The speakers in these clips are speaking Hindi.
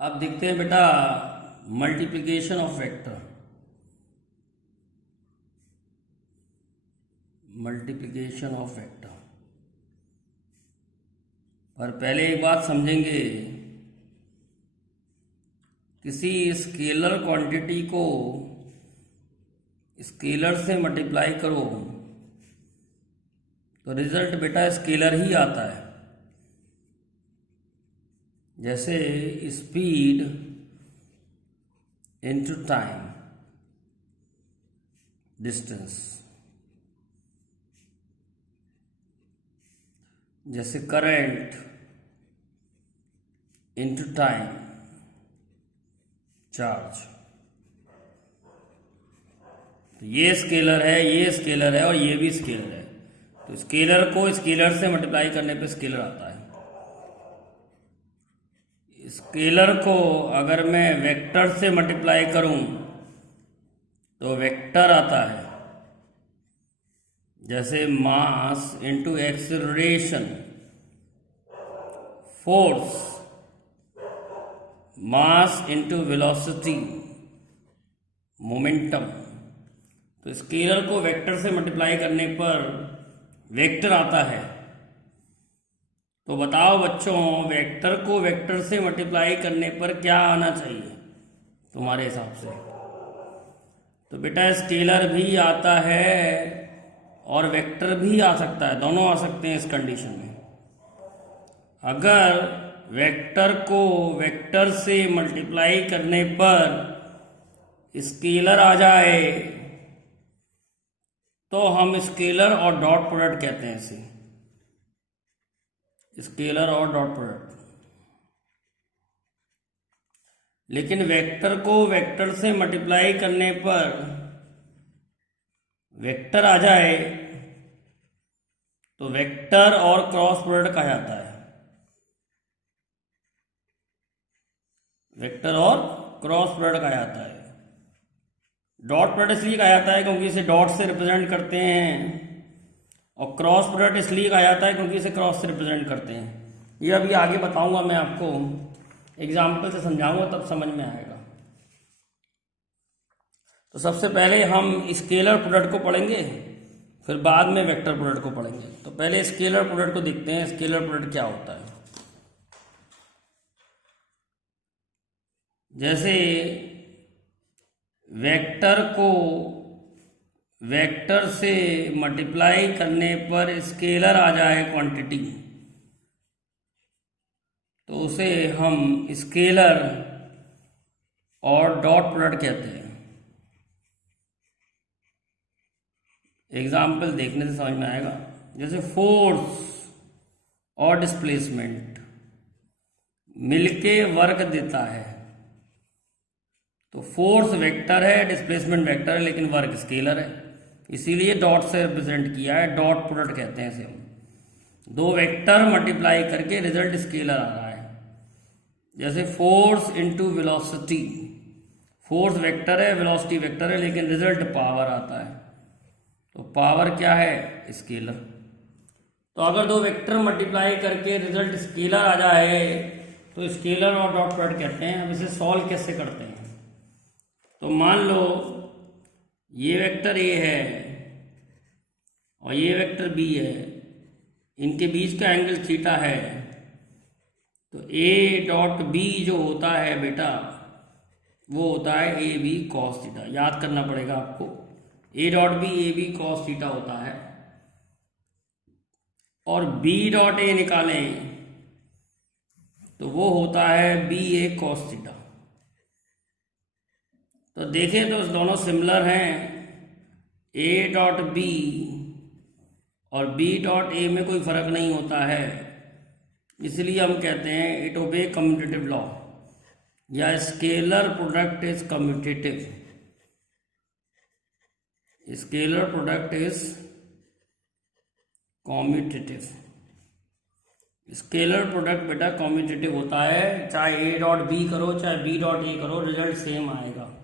अब देखते हैं बेटा multiplication of vector. Multiplication of vector पर पहले एक बात समझेंगे। किसी स्केलर क्वांटिटी को स्केलर से मल्टीप्लाई करो तो रिजल्ट बेटा स्केलर ही आता है। जैसे स्पीड इनटू टाइम, डिस्टेंस। जैसे करंट इनटू टाइम, चार्ज। तो ये स्केलर है, ये स्केलर है और ये भी स्केलर है। तो स्केलर को स्केलर से मल्टीप्लाई करने पे स्केलर आता है। स्केलर को अगर मैं वेक्टर से मल्टीप्लाई करूं तो वेक्टर आता है। जैसे mass into acceleration, force, mass into velocity, momentum. तो स्केलर को वेक्टर से मल्टीप्लाई करने पर वेक्टर आता है। तो बताओ बच्चों, वेक्टर को वेक्टर से मल्टीप्लाई करने पर क्या आना चाहिए तुम्हारे हिसाब से? तो बेटा स्केलर भी आता है और वेक्टर भी आ सकता है, दोनों आ सकते हैं इस कंडीशन में। अगर वेक्टर को वेक्टर से मल्टीप्लाई करने पर स्केलर आ जाए तो हम स्केलर और डॉट प्रोडक्ट कहते हैं इसे, स्केलर और डॉट प्रोडक्ट। लेकिन वेक्टर को वेक्टर से मल्टीप्लाई करने पर वेक्टर आ जाए तो वेक्टर और क्रॉस प्रोडक्ट कहा जाता है। वेक्टर और क्रॉस प्रोडक्ट कहा जाता है। डॉट प्रोडक्ट इसलिए कहा जाता है क्योंकि इसे डॉट से रिप्रेजेंट करते हैं, और क्रॉस प्रोडक्ट इसलिए कहा जाता है क्योंकि इसे क्रॉस से रिप्रेजेंट करते हैं। ये अभी आगे बताऊंगा, मैं आपको एग्जाम्पल से समझाऊंगा तब समझ में आएगा। तो सबसे पहले हम स्केलर प्रोडक्ट को पढ़ेंगे, फिर बाद में वेक्टर प्रोडक्ट को पढ़ेंगे। तो पहले स्केलर प्रोडक्ट को देखते हैं, स्केलर प्रोडक्ट क्या होता है। जैसे वेक्टर को वेक्टर से मल्टीप्लाई करने पर स्केलर आ जाए क्वांटिटी, तो उसे हम स्केलर और डॉट प्रोडक्ट कहते हैं। एग्जाम्पल देखने से समझ में आएगा। जैसे फोर्स और डिस्प्लेसमेंट मिलके वर्क देता है। तो फोर्स वेक्टर है, डिस्प्लेसमेंट वेक्टर है, लेकिन वर्क स्केलर है, इसीलिए डॉट से रिप्रेजेंट किया है, डॉट प्रोडक्ट कहते हैं इसे हम। दो वेक्टर मल्टीप्लाई करके रिजल्ट स्केलर आ रहा है। जैसे force into velocity, force vector है, वेलोसिटी वेक्टर है, लेकिन रिजल्ट पावर आता है। तो पावर क्या है? स्केलर। तो अगर दो वेक्टर मल्टीप्लाई करके रिजल्ट स्केलर आ जाए तो स्केलर और डॉट प्रोडक्ट कहते हैं। अब इसे सॉल्व कैसे करते हैं? तो मान लो ये वेक्टर ए है और ये वेक्टर बी है, इनके बीच का एंगल थीटा है। तो ए डॉट बी जो होता है बेटा, वो होता है ए बी कॉस थीटा। याद करना पड़ेगा आपको, A dot B A B cos theta होता है। और बी डॉट ए निकालें तो वो होता है बी ए कॉस थीटा। तो देखें तो दोनों सिमिलर हैं। ए डॉट बी और बी डॉट ए में कोई फर्क नहीं होता है, इसलिए हम कहते हैं इट ओबे कम्यूटेटिव लॉ, या scalar product is commutative. Scalar product is commutative. Scalar product बेटा कॉम्यूटेटिव होता है, चाहे ए डॉट बी करो चाहे बी डॉट ए करो, रिजल्ट सेम आएगा।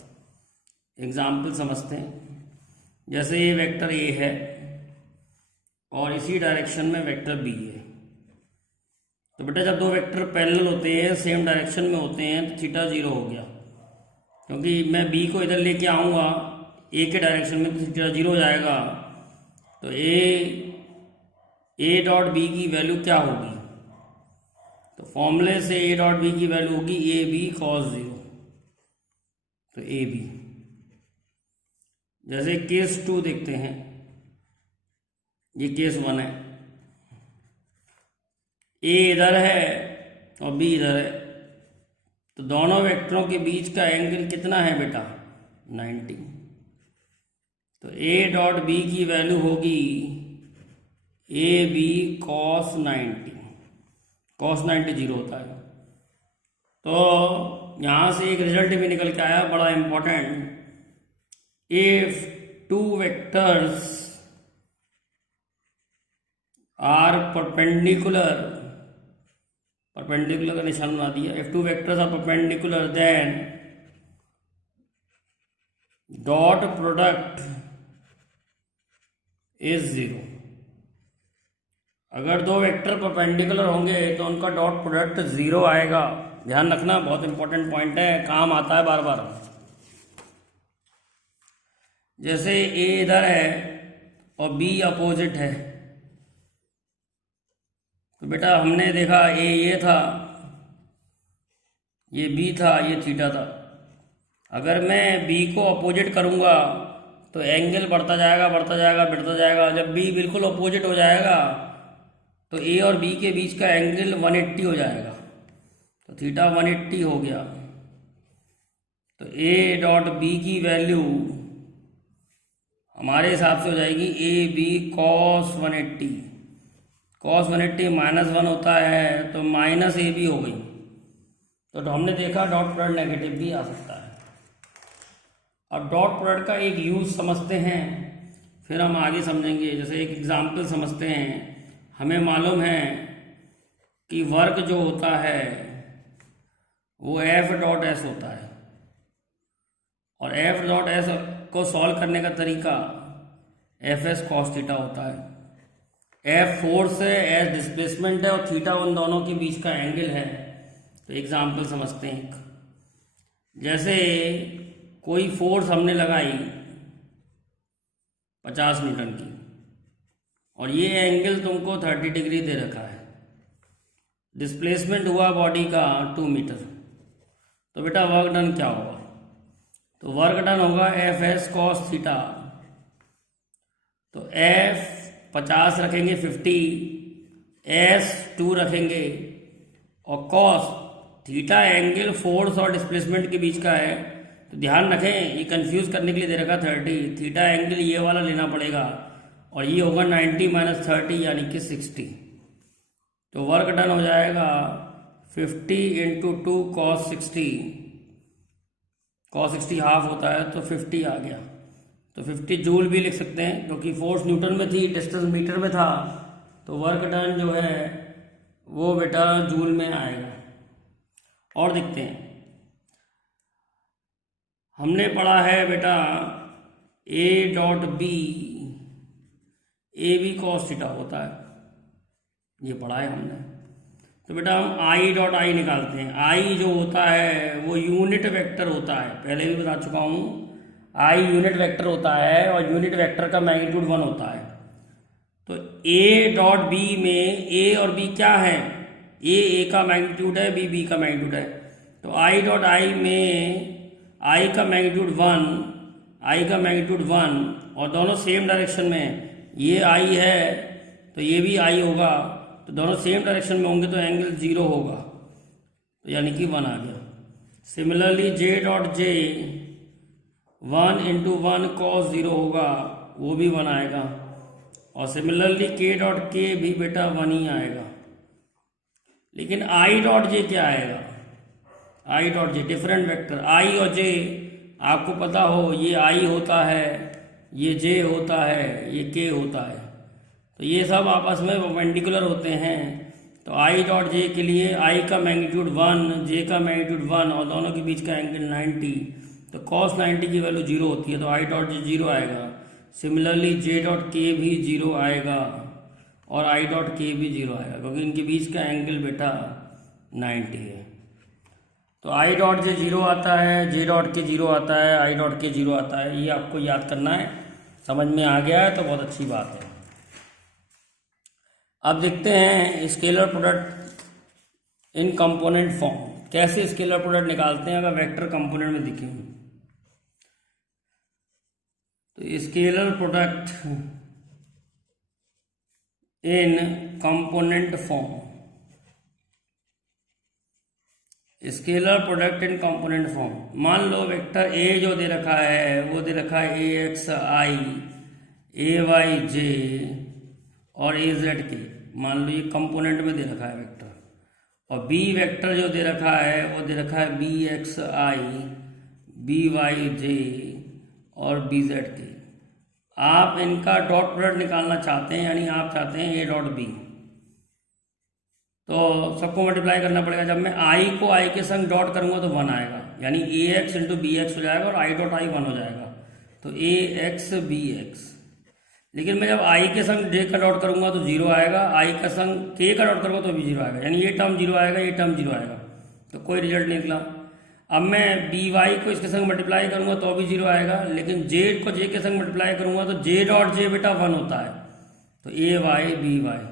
एग्जाम्पल समझते हैं। जैसे ये वेक्टर ए है और इसी डायरेक्शन में वेक्टर बी है, तो बेटा जब दो वेक्टर पैरेलल होते हैं, सेम डायरेक्शन में होते हैं, तो थीटा 0 हो गया, क्योंकि मैं बी को इधर लेके आऊँगा ए के डायरेक्शन में, तो थीटा 0 हो जाएगा। तो ए डॉट बी की वैल्यू क्या होगी? तो फॉर्मूले से ए डॉट बी की वैल्यू होगी ए बी कॉस 0। तो ए बी, जैसे केस 2 देखते हैं, ये केस 1 है, ए इधर है और बी इधर है, तो दोनों वेक्टरों के बीच का एंगल कितना है बेटा? 90। तो ए डॉट बी की वैल्यू होगी ए बी कॉस 90। कॉस 90 0 होता है। तो यहाँ से एक रिजल्ट भी निकल के आया बड़ा important, if two vectors are perpendicular का निशान बना दिया, if two vectors are perpendicular then dot product is 0। अगर दो वेक्टर परपेंडिकुलर होंगे तो उनका डॉट प्रोडक्ट 0 आएगा। ध्यान रखना, बहुत इंपॉर्टेंट पॉइंट है, काम आता है बार बार। जैसे ए इधर है और बी अपोजिट है, तो बेटा हमने देखा ए ये था, ये बी था, ये थीटा था। अगर मैं बी को अपोजिट करूंगा तो एंगल बढ़ता जाएगा बढ़ता जाएगा बढ़ता जाएगा। जब बी बिल्कुल अपोजिट हो जाएगा तो ए और बी के बीच का एंगल 180 हो जाएगा, तो थीटा 180 हो गया। तो ए डॉट बी की वैल्यू हमारे हिसाब से हो जाएगी ए बी कॉस 180। कॉस 180 -1 होता है, तो माइनस ए बी हो गई। तो हमने देखा डॉट प्रोडक्ट नेगेटिव भी आ सकता है। अब डॉट प्रोडक्ट का एक यूज समझते हैं, फिर हम आगे समझेंगे। जैसे एक एग्जाम्पल समझते हैं। हमें मालूम है कि वर्क जो होता है वो एफ डॉट एस होता है, और एफ डॉट एस को सॉल्व करने का तरीका एफ एस कॉस थीटा होता है। एफ फोर्स है, एस डिस्प्लेसमेंट है, और थीटा उन दोनों के बीच का एंगल है। तो एग्जाम्पल समझते हैं। जैसे कोई फोर्स हमने लगाई 50 न्यूटन की, और ये एंगल तुमको 30 डिग्री दे रखा है। डिस्प्लेसमेंट हुआ बॉडी का 2 मीटर। तो बेटा वर्क डन क्या होगा? तो वर्क डन होगा एफ एस कॉस थीटा। तो एफ 50 रखेंगे 50, एस 2 रखेंगे, और कॉस थीटा एंगल फोर्स और डिस्प्लेसमेंट के बीच का है। तो ध्यान रखें, ये कंफ्यूज करने के लिए दे रखा 30। थीटा एंगल ये वाला लेना पड़ेगा, और ये होगा 90 - 30 यानी कि 60। तो वर्क डन हो जाएगा 50 × 2 cos 60। cos 60 हाफ होता है, तो 50 आ गया। तो 50 जूल भी लिख सकते हैं, क्योंकि फोर्स न्यूटन में थी, डिस्टेंस मीटर में था। तो वर्क डन जो है वो बेटा जूल में आएगा। और देखते हैं, हमने पढ़ा है बेटा A dot B A B cos theta होता है, ये पढ़ा है हमने। तो बेटा हम आई डॉट आई निकालते हैं। आई जो होता है वो यूनिट वेक्टर होता है, पहले भी बता चुका हूँ। आई यूनिट वेक्टर होता है, और यूनिट वेक्टर का मैग्नीट्यूड 1 होता है। तो ए डॉट बी में ए और बी क्या है? ए का मैग्नीट्यूड है, बी का मैग्नीट्यूड है। तो आई डॉट आई में आई का मैग्नीट्यूड 1, और दोनों सेम डायरेक्शन में। ये आई है तो ये भी आई होगा, तो दोनों सेम डायरेक्शन में होंगे, तो एंगल 0 होगा, तो यानी कि 1 आ गया। Similarly J dot J 1 × 1 cos 0 होगा, वो भी 1 आएगा। और सिमिलरली के डॉट के भी बेटा 1 ही आएगा। लेकिन आई डॉट जे क्या आएगा? I dot J different vector. I और जे आपको पता हो, ये आई होता है, ये जे होता है, ये के होता है, तो ये सब आपस में परपेंडिकुलर होते हैं। तो आई डॉट जे के लिए आई का मैग्नीट्यूड 1, जे का मैग्नीट्यूड 1, और दोनों के बीच का एंगल 90। तो cos 90 की वैल्यू 0 होती है, तो आई डॉट जे 0 आएगा। सिमिलरली जे डॉट के भी 0 आएगा। और आई डॉट के भी 0 आएगा, क्योंकि इनके बीच का एंगल बेटा 90 है। तो आई डॉट जे 0 आता है, जे डॉट के 0 आता है, आई डॉट के 0 आता है। ये आपको याद करना है। समझ में आ गया है तो बहुत अच्छी बात है। अब देखते हैं scalar product in component form. कैसे स्केलर प्रोडक्ट निकालते हैं अगर वेक्टर कंपोनेंट में दिखे। तो scalar product in component form, scalar product in component form. मान लो वेक्टर ए जो दे रखा है वो दे रखा है ए एक्स आई, ए वाई जे और ए जेड के। मान लो ये कंपोनेंट में दे रखा है वेक्टर। और बी वेक्टर जो दे रखा है वो दे रखा है बी एक्स आई, बी वाई जे और बी जेड के। आप इनका डॉट प्रोडक्ट निकालना चाहते हैं, यानी आप चाहते हैं ए डॉट बी। तो सबको मल्टीप्लाई करना पड़ेगा। जब मैं आई को आई के संग डॉट करूंगा तो 1 आएगा, यानी ए एक्स इंटू बी एक्स हो जाएगा और आई डॉट आई 1 हो जाएगा। तो ए एक्स बी एक्स। लेकिन मैं जब आई के संग जे का डॉट करूंगा तो 0 आएगा, आई का संग के का डॉट करूंगा तो भी 0 आएगा, यानी ये टर्म 0 आएगा, ये टर्म 0 आएगा। तो कोई रिजल्ट नहीं निकला। अब मैं बी वाई को इसके संग मल्टीप्लाई करूंगा तो भी 0 आएगा, लेकिन जे को जे के संग मल्टीप्लाई करूंगा तो जे डॉट जे बेटा 1 होता है। तो ए वाई बी वाई।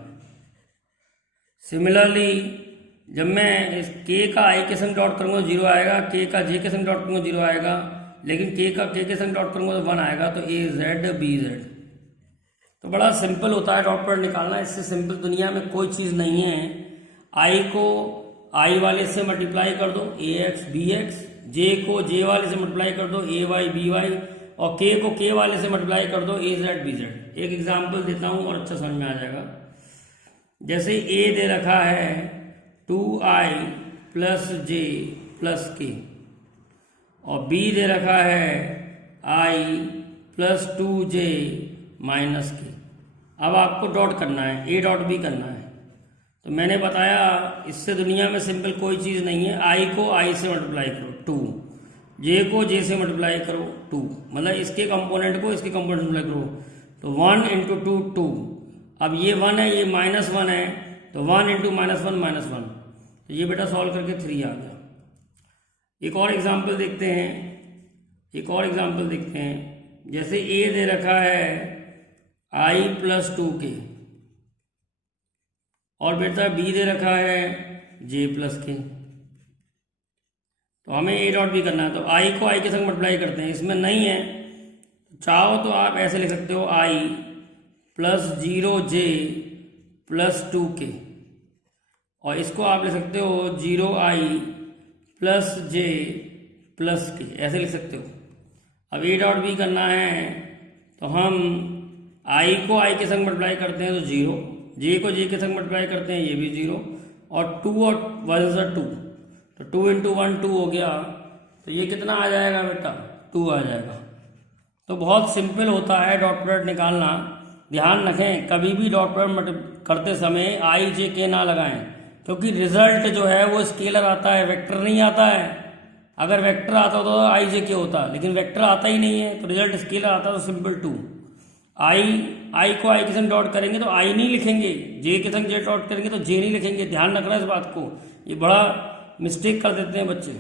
सिमिलरली जब मैं इस के का आई के संग डॉट करूंगा तो 0 आएगा, के का जे के संग डॉट करूंगा 0 आएगा, लेकिन के का के संग डॉट करूंगा तो 1 आएगा। तो ए जेड बी जेड। तो बड़ा सिंपल होता है डॉट प्रोडक्ट निकालना। इससे सिंपल दुनिया में कोई चीज़ नहीं है। आई को आई वाले से मल्टीप्लाई कर दो, ए एक्स बी एक्स। जे को जे वाले से मल्टीप्लाई कर दो, ए वाई बी वाई। और के को के वाले से मल्टीप्लाई कर दो, ए जेड बी जेड। एक एग्जाम्पल देता हूँ और अच्छा समझ में आ जाएगा। जैसे ए दे रखा है 2i प्लस जे प्लस के, और बी दे रखा है i प्लस 2j माइनस के। अब आपको डॉट करना है, ए डॉट बी करना है। तो मैंने बताया इससे दुनिया में सिंपल कोई चीज़ नहीं है। आई को आई से मल्टीप्लाई करो 2, जे को जे से मल्टीप्लाई करो 2, मतलब इसके कंपोनेंट को इसके कंपोनेंट से मल्टीप्लाई करो। तो 1 इंटू 2 2। अब ये 1 है, ये -1 है, तो 1 इंटू -1 -1। तो ये बेटा सॉल्व करके 3 आ गया। एक और एग्जाम्पल देखते हैं, जैसे ए दे रखा है i प्लस 2k, और बेटा बी दे रखा है j प्लस k। तो हमें ए डॉट बी करना है। तो आई को आई के संग मल्टीप्लाई करते हैं, इसमें नहीं है। चाहो तो आप ऐसे लिख सकते हो i plus 0j plus 2k, और इसको आप लिख सकते हो 0i plus j plus k, ऐसे लिख सकते हो। अब ए डॉट बी करना है तो हम i को i के संग मल्टीप्लाई करते हैं तो 0, j को j के संग मल्टीप्लाई करते हैं ये भी 0, और 2 और 1 से 2, तो 2 इंटू 1 2 हो गया। तो ये कितना आ जाएगा बेटा? 2 आ जाएगा। तो बहुत सिंपल होता है डॉट प्रोडक्ट निकालना। ध्यान रखें कभी भी डॉट प्रोडक्ट करते समय आई जे के ना लगाएं, क्योंकि रिजल्ट जो है वो स्केलर आता है, वेक्टर नहीं आता है। अगर वेक्टर आता तो आई जे के होता, लेकिन वेक्टर आता ही नहीं है तो रिजल्ट स्केलर आता तो सिंपल 2। आई को आई के संग डॉट करेंगे तो आई नहीं लिखेंगे, जे के संग जे डॉट करेंगे तो जे नहीं लिखेंगे। ध्यान रखना इस बात को, ये बड़ा मिस्टेक कर देते हैं बच्चे।